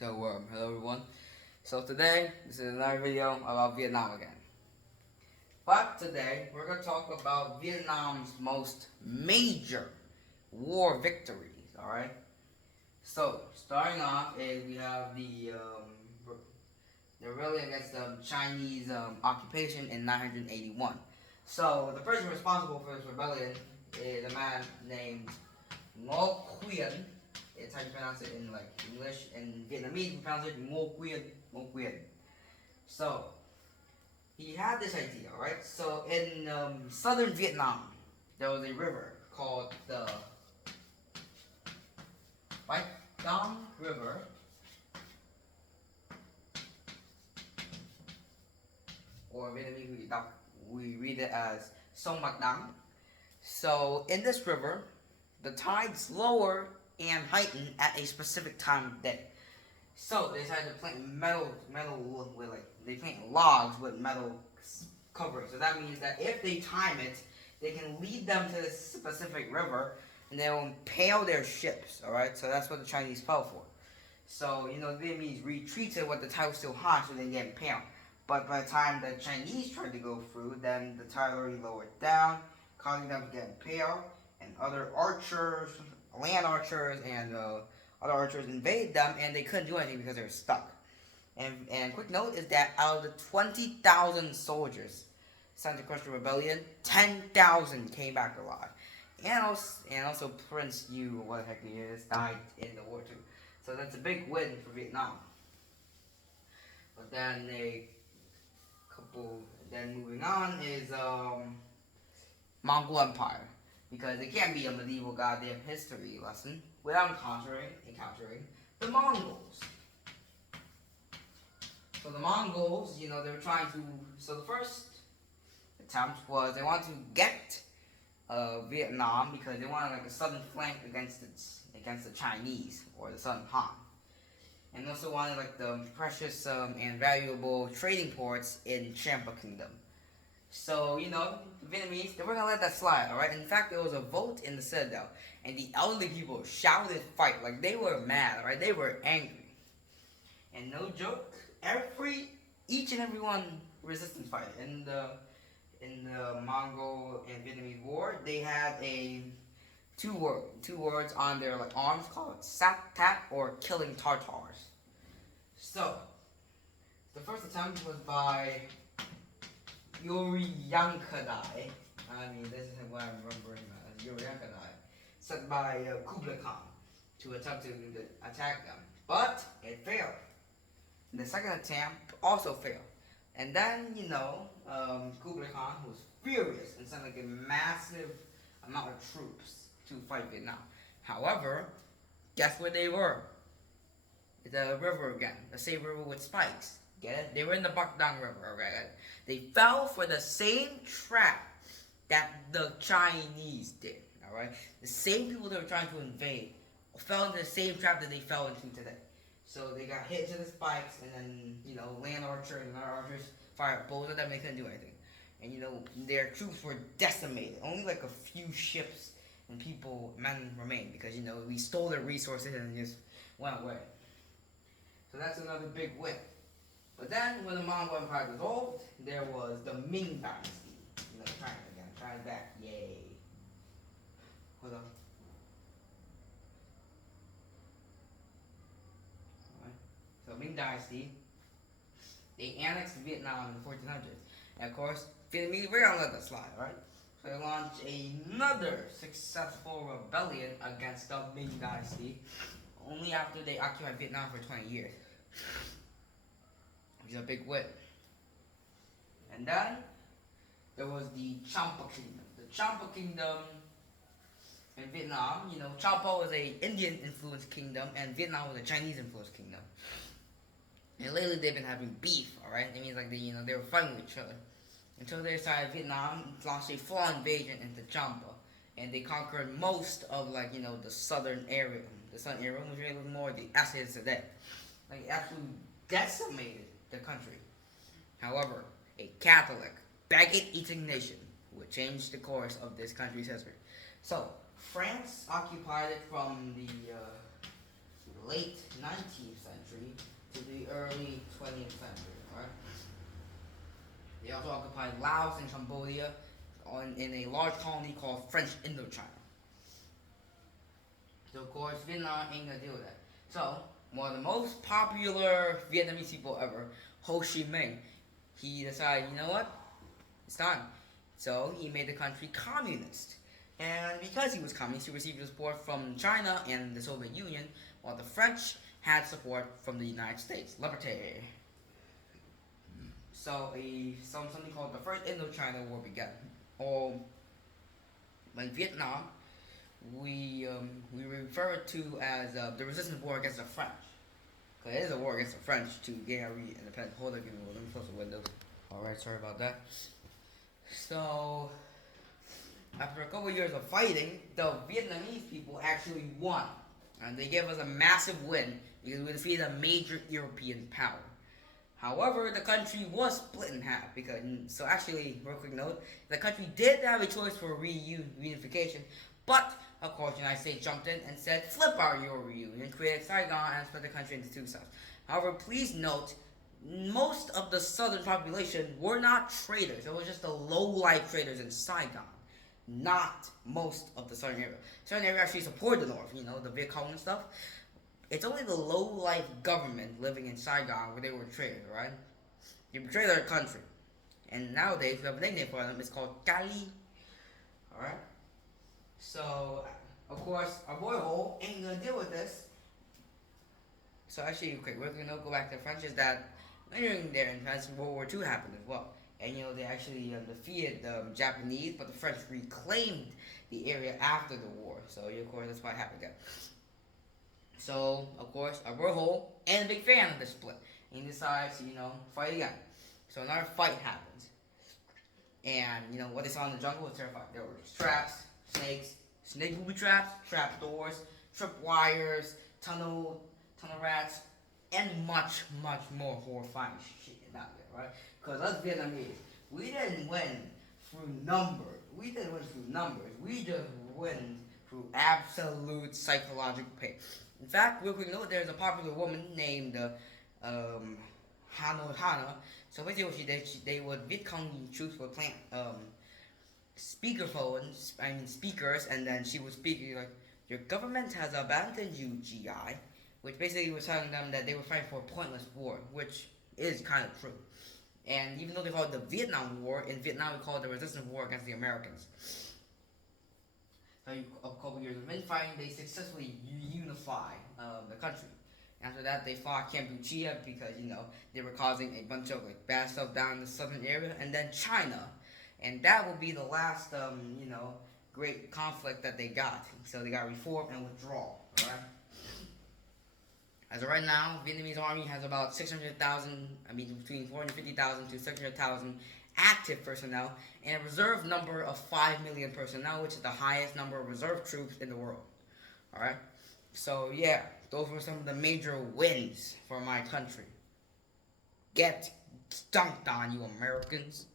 Hello everyone. So today, this is another video about Vietnam again. But today, we're going to talk about Vietnam's most major war victories, alright? So, starting off is we have the rebellion against the Chinese occupation in 981. So, the person responsible for this rebellion is a man named Ngo Quyen. It's how you pronounce it in like English. In Vietnamese, we pronounce it Ngo Quyen, Ngo Quyen. So he had this idea, right? So in southern Vietnam, there was a river called the Bạch Dong River, or Vietnamese we read it as Sông Bạch Dang. So in this river, the tides lower and heighten at a specific time of day. So they decided to plant metal with they plant logs with metal covering. So that means that if they time it, they can lead them to this specific river and they will impale their ships. All right. So that's what the Chinese fell for. So the Vietnamese retreated when the tide was still hot, so they didn't get impaled. But by the time the Chinese tried to go through, then the tide already lowered down, causing them to get impaled, and other archers, land archers, and other archers invaded them, and they couldn't do anything because they were stuck. And quick note is that out of the 20,000 soldiers sent to crush the rebellion, 10,000 came back alive. And also Prince Yu, or what the heck he is, died in the war too. So that's a big win for Vietnam. But then then moving on is Mongol Empire. Because it can't be a medieval goddamn history lesson without encountering the Mongols. So the Mongols, they were trying to. So the first attempt was they wanted to get Vietnam because they wanted like a southern flank against the Chinese or the Southern Han, and also wanted like the precious and valuable trading ports in Champa Kingdom. So, the Vietnamese, they weren't going to let that slide, alright? In fact, there was a vote in the Citadel, and the elderly people shouted fight. Like, they were mad, alright? They were angry. And no joke, each and every one resistance fighter in the Mongol and Vietnamese war, they had two words on their like arms called Sat Tat, or killing Tartars. So, the first attempt was by Yuri Yankadai. This is what I'm remembering as Yuri Yankadai, sent by Kublai Khan to attempt to attack them. But it failed. The second attempt also failed. And then, Kublai Khan was furious and sent like a massive amount of troops to fight Vietnam. However, guess where they were? The river again. The same river with spikes. Get it? They were in the Bạch Dang River, okay? They fell for the same trap that the Chinese did, alright? The same people that were trying to invade fell into the same trap that they fell into today. So they got hit to the spikes, and then, land archers and other archers fired bullets at them, they couldn't do anything. And, their troops were decimated. Only like a few ships and men remained, because, we stole their resources and just went away. So that's another big win. But then, when the Mongol Empire dissolved, there was the Ming Dynasty. China again. China's back. Yay. Hold on. Alright. So, Ming Dynasty, they annexed Vietnam in the 1400s. And of course, Vietnamese, we're gonna let that slide, right? So they launched another successful rebellion against the Ming Dynasty, only after they occupied Vietnam for 20 years. Which is a big win. And then there was the Champa Kingdom. The Champa Kingdom in Vietnam, Champa was a Indian-influenced kingdom, and Vietnam was a Chinese-influenced kingdom. And lately they've been having beef, alright? It means like they were fighting with each other. Until they decided Vietnam launched a full invasion into Champa. And they conquered most of the southern area. The southern area, which is more the essence today. Like, absolutely decimated the country. However, a Catholic, baguette-eating nation would change the course of this country's history. So, France occupied it from the late 19th century to the early 20th century. Right? They also occupied Laos and Cambodia in a large colony called French Indochina. So of course, Vietnam ain't gonna deal with that. So one of the most popular Vietnamese people ever, Ho Chi Minh, he decided, you know what, it's time. So he made the country communist. And because he was communist, he received support from China and the Soviet Union, while the French had support from the United States. Liberté. So something called the First Indochina War began. Or when Vietnam, we refer it to as the resistance war against the French. Because it is a war against the French to gain our independence. Hold on, give me one. Let me close the window. Alright, sorry about that. So, after a couple of years of fighting, the Vietnamese people actually won. And they gave us a massive win because we defeated a major European power. However, the country was split in half because, so actually, real quick note, the country did have a choice for reunification, but of course, the United States jumped in and said, flip our Euro reunion, created Saigon, and split the country into two sides. However, please note, most of the southern population were not traders. It was just the low-life traders in Saigon, not most of the southern area. Southern area actually supported the north, the Viet Cong and stuff. It's only the low-life government living in Saigon where they were traders, right? They betrayed their country. And nowadays, we have a nickname for them. It's called Cali. Alright? So, of course, our boy Ho ain't gonna deal with this. So actually, quick, we're gonna go back to the French is that during their independence, World War II happened as well. And they actually defeated the Japanese, but the French reclaimed the area after the war. So, of course, that's why it happened again. So, of course, our boy Ho ain't a big fan of this split. And he decides to, fight again. So another fight happens. And, what they saw in the jungle was terrifying. There were traps, snakes, snake booby traps, trap doors, trip wires, tunnel rats, and much, much more horrifying shit out there, right? Because us Vietnamese, we didn't win through numbers. We just win through absolute psychological pain. In fact, real quick note, there's a popular woman named Hana. So basically what she did, they would Viet Cong troops would plant speakers, and then she was speaking like, your government has abandoned you, GI, which basically was telling them that they were fighting for a pointless war, which is kind of true. And even though they call it the Vietnam War, in Vietnam we call it the resistance war against the Americans. So a couple years of infighting, they successfully unified the country. After that, they fought Kampuchea because, they were causing a bunch of bad stuff down in the southern area, and then China. And that will be the last, great conflict that they got. So they got reform and withdrawal, right? As of right now, Vietnamese army has about 600,000, between 450,000 to 600,000 active personnel, and a reserve number of 5 million personnel, which is the highest number of reserve troops in the world. Alright? So, yeah, those were some of the major wins for my country. Get stumped on, you Americans.